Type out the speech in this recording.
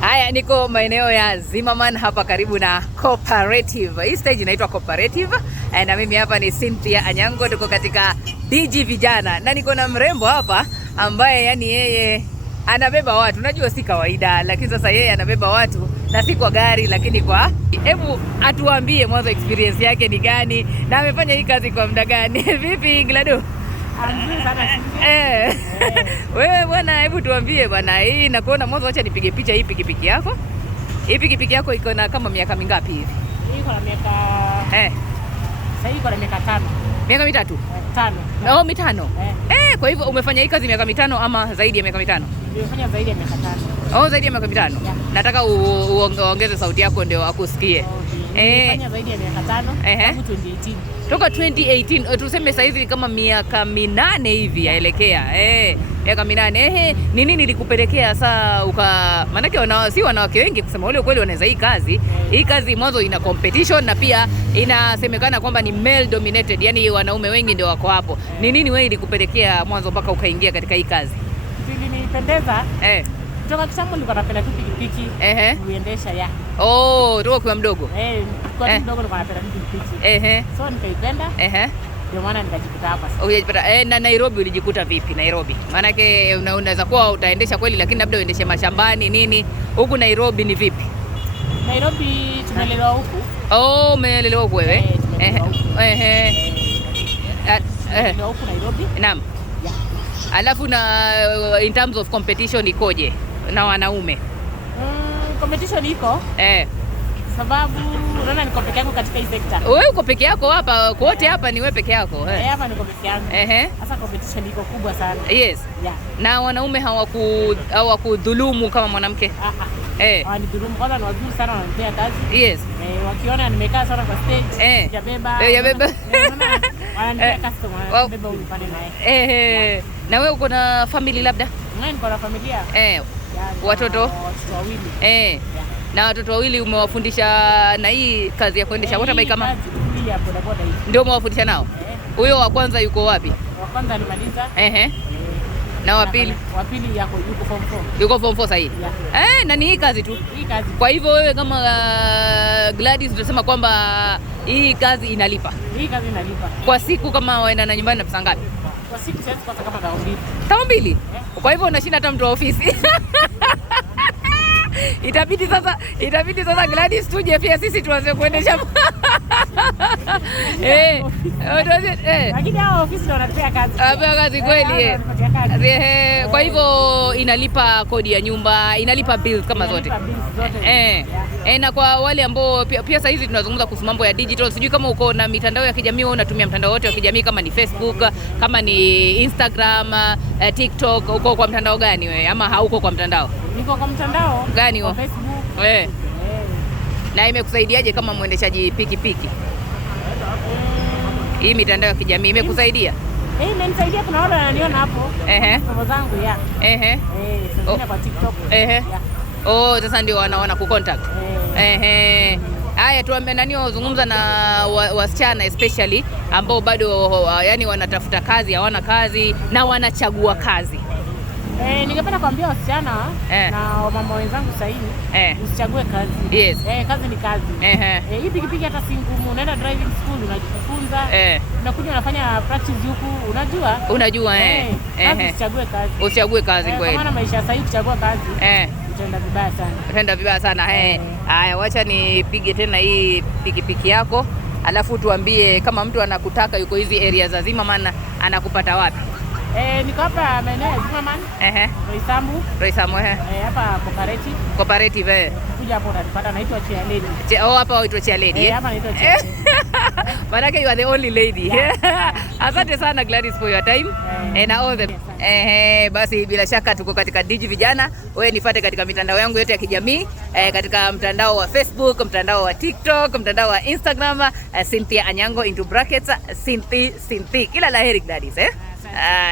Haya, niko maeneo ya Zimmerman hapa karibu na Cooperative. Hii stage inaitwa Cooperative. Na mimi hapa ni Cynthia Anyango, tuko katika DG Vijana. Na niko na mrembo hapa ambaye yani yeye anabeba watu. Najua si kawaida, lakini sasa yeye anabeba watu na si kwa gari lakini kwa. Hebu atuambie mwanzo experience yake ni gani na amefanya hii kazi kwa muda gani? Vipi Glado? Wewe bwana, hebu tuambie bwana, hii nakuona mwanzo, acha nipige picha hii pikipiki yako. Hii pikipiki yako iko na kama miaka mingapi hivi? Hii iko na miaka sasa hivi iko na miaka 5. Miaka mitatu? 5. Oh, mitano. Kwa hivyo umefanya hii kazi miaka mitano ama zaidi ya miaka mitano? Nimefanya zaidi ya miaka 5. Oh, zaidi ya miaka mitano. Yeah. Nataka uongeze sauti yako ndio akusikie. Nimefanya zaidi ya miaka 5 tangu 2018. Toka 2018, tuseme sasa hivi kama miaka 8 hivi yaelekea. Miaka 8. Ni nini nilikupelekea saa manake si wanawake wengi kusema ule ukweli wanaweza hii kazi. Hii kazi mwanzo ina competition na pia inasemekana kwamba ni male dominated, yani wanaume wengi ndio wako hapo. Ni nini wewe ilikupelekea mwanzo mpaka ukaingia katika hii kazi? Ilinipendeza. Toka kitambo nilikuwa napenda tu pikipiki. Kuendesha ya. Oh, toka kwa mdogo. Kwa mdogo nilikuwa napenda pikipiki. So nikaipenda. Ndio maana nikajikuta hapa sasa. Unajipata na Nairobi ulijikuta vipi Nairobi? Maanake unaweza kuwa utaendesha kweli lakini labda uendeshe mashambani nini. Huku Nairobi ni vipi? Nairobi tumelelewa huku. Oh, umelelewa huku wewe? Huku Nairobi. Naam. Alafu na in terms of competition ikoje na wanaume? Competition iko. Sababu unaona niko peke yangu katika hii sekta. Wewe uko peke yako hapa, kote hapa ni wewe peke yako. Hapa niko peke yangu. Sasa competition iko kubwa sana. Yes. Yeah. Na wanaume hawakudhulumu kama mwanamke? Hawanidhulumu, kwanza ni wazuri sana, wananipea kazi. Yes. Wakiona nimekaa sana kwa stage, sijabeba. Wananipea customer, wanabeba unipande naye. Na wewe uko na family labda? Mimi niko na familia. Watoto wawili. Na watoto wawili umewafundisha na hii kazi ya kuendesha motorbike kama? Ndio umewafundisha nao? Huyo wa kwanza yuko wapi? Wa kwanza alimaliza. Na wa pili? Wa pili yuko form 4. Yuko form 4 sasa hivi. Na ni hii kazi tu. Hii kazi. Kwa hivyo wewe kama Gladys unasema kwamba hii kazi inalipa? Hii kazi inalipa. Kwa siku kama waenda na nyumbani na pesa ngapi? Kwa siku siwezi kupata kama 2,000. 2,000? Kwa hivyo unashinda hata mtu wa ofisi. Itabidi sasa Gladys tuje pia sisi tuanze kuendesha. Lakini hao ofisi wanatupea kazi. Wanatupea kazi kweli. Kwa hivyo inalipa kodi ya nyumba, inalipa bills kama zote. Na kwa wale ambao pia sasa hizi tunazungumza kuhusu mambo ya digital, sijui kama uko na mitandao ya kijamii au unatumia mtandao wote wa kijamii, kama ni Facebook, kama ni Instagram, TikTok, uko kwa mtandao gani wewe ama hauko kwa mtandao? Niko kwa mtandao gani wa Facebook. Na imekusaidiaje kama mwendeshaji pikipiki? Hii mitandao ya kijamii imekusaidia? Imenisaidia, kuna wale wananiona hapo. Mambo zangu ya. Sasa kwa TikTok. Sasa ndio wanaona kucontact. Haya, tuambie nani wazungumza na wasichana especially ambao bado yani wanatafuta kazi, hawana kazi na wanachagua kazi. Ningependa kuambia wasichana na mama wenzangu sasa hivi usichague kazi. Yes. Kazi ni kazi. Hii pikipiki hata si ngumu, unaenda driving school unajifunza. Unakuja unafanya practice huku, unajua. Kazi usichague kazi. Usichague kazi kweli. Kwa maana maisha sasa hivi kuchagua kazi. Utaenda vibaya sana. Utaenda vibaya sana. Haya, wacha nipige tena hii pikipiki yako. Alafu tuambie kama mtu anakutaka yuko hizi area za Zimmerman anakupata wapi? Niko hapa maeneo ya Zimmerman. Roysambu. Hapa Cooperative. Kuja hapo unapata, naitwa Chia Lady. Hapa waitwa Chia Lady. Hapa naitwa Chia Lady. Manake you are the only lady. Asante sana Gladys for your time. And all the basi bila shaka tuko katika DG Vijana. Wewe nifuate katika mitandao yangu yote ya kijamii, katika mtandao wa Facebook, mtandao wa TikTok, mtandao wa Instagram, Cynthia Anyango _Cynthia. Kila laheri Gladys.